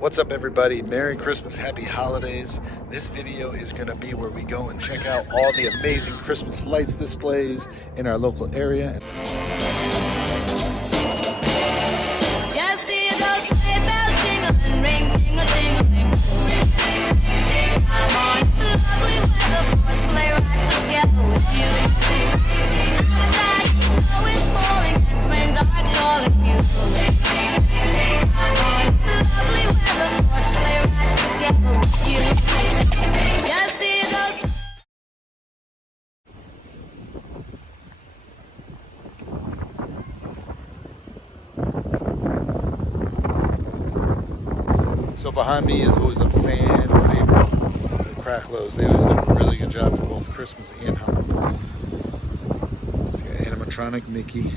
What's up, everybody? Merry Christmas, happy holidays. This video is gonna be where we go and check out all the amazing Christmas lights displays in our local area. Just see those sleigh bells jingling, ring, ting-a-ting-a-ling. I'm on to lovely weather for a sleigh ride together with you. Outside, snow is falling and friends are calling you. I'm on to lovely weather for a sleigh ride together with you. Just see those. So behind me is always a fan favorite, the Cracklows. They always do a really good job for both Christmas and Halloween. It's got animatronic Mickey.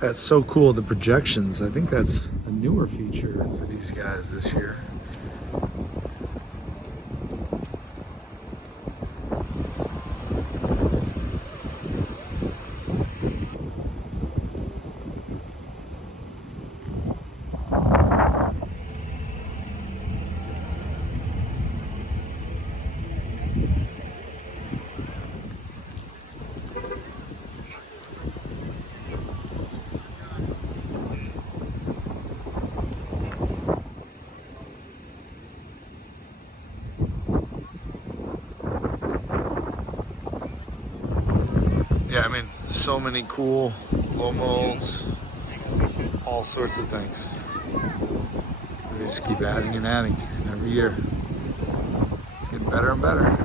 That's so cool, the projections. I think that's a newer feature for these guys this year. Yeah, I mean, so many cool blow molds, all sorts of things. They just keep adding and adding every year. It's getting better and better.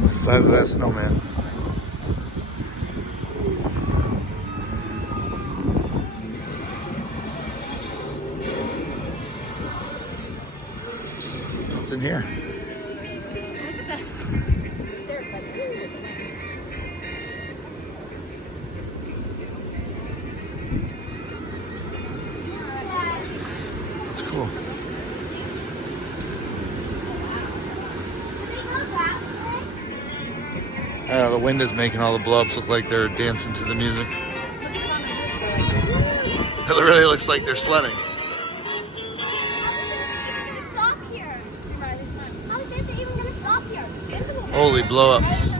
The size of that snowman. What's in here? Look at that. That's cool. I don't know, the wind is making all the blow-ups look like they're dancing to the music. It really looks like they're sledding. Holy blow-ups.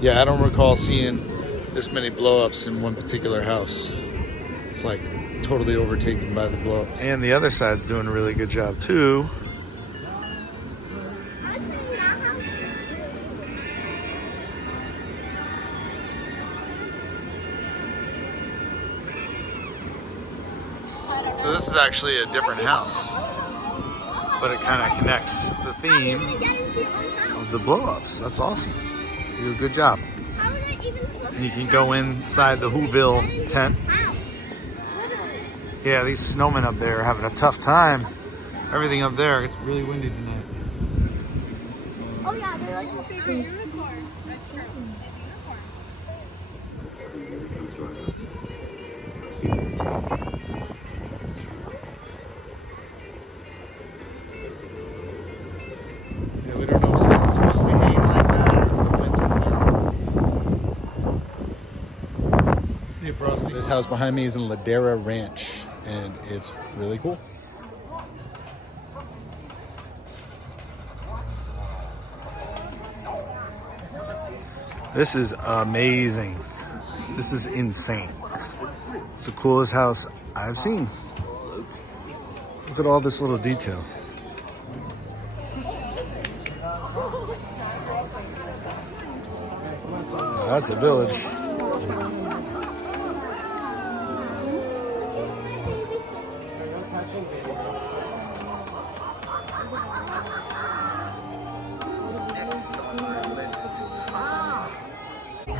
Yeah, I don't recall seeing this many blow-ups in one particular house. It's like totally overtaken by the blow-ups. And the other side's doing a really good job too. So this is actually a different house, but it kind of connects the theme of the blow-ups. That's awesome. You do a good job. And you can go inside the Whoville tent. Yeah, these snowmen up there are having a tough time. Everything up there, it's really windy tonight. Oh yeah, they're like my favorite unicorn. That's true. Yeah, we don't know if Santa's supposed to be hanging like that or if the wind. See, Frosty. This house behind me is in Ladera Ranch. and it's really cool. This is amazing. This is insane. It's the coolest house I've seen. Look at all this little detail. Now, that's a village.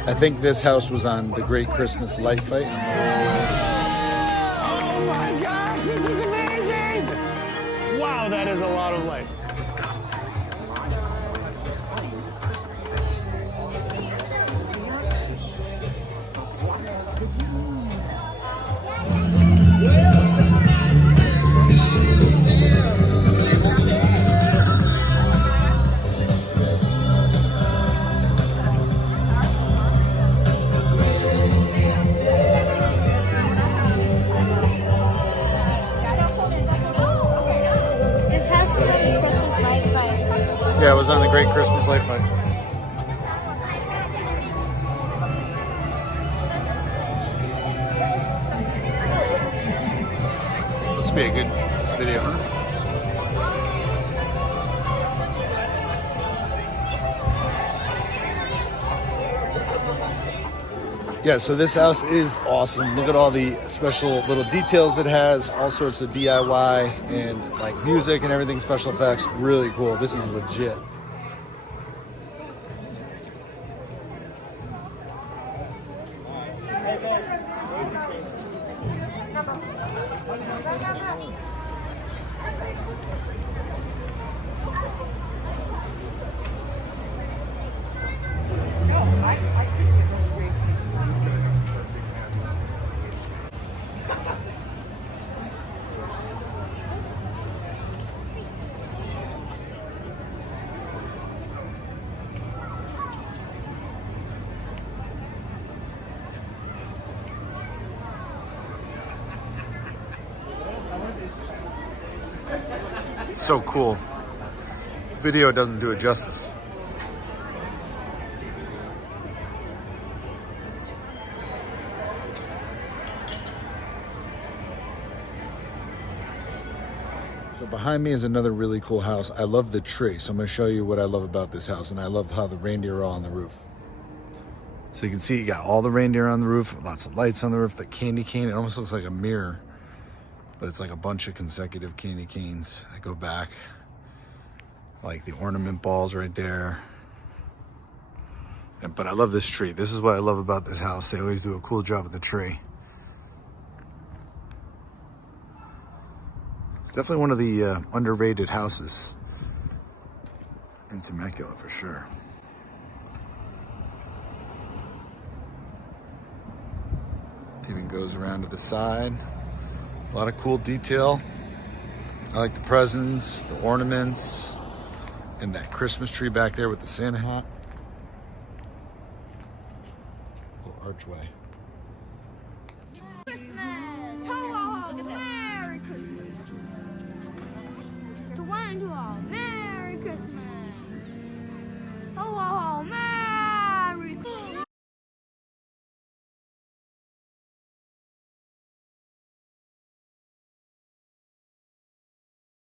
I think this house was on the Great Christmas Light Fight. Oh my gosh, this is amazing! Wow, that is a lot of lights. Yeah, it was on the Great Christmas Light Fight. This will be a good video, huh? Yeah, so this house is awesome. Look at all the special little details it has, all sorts of DIY and like music and everything, special effects. Really cool. This is legit. So cool. Video doesn't do it justice. So behind me is another really cool house. I love the tree, so I'm going to show you what I love about this house, and I love how the reindeer are on the roof. So you can see you got all the reindeer on the roof, lots of lights on the roof, the candy cane. It almost looks like a mirror, but it's like a bunch of consecutive candy canes that go back. Like the ornament balls right there. But I love this tree. This is what I love about this house. They always do a cool job with the tree. It's definitely one of the underrated houses in Temecula for sure. It even goes around to the side. A lot of cool detail. I like the presents, the ornaments, and that Christmas tree back there with the Santa hat. Little archway. Christmas! Ho, ho, ho! Merry Christmas! To one and to all, Merry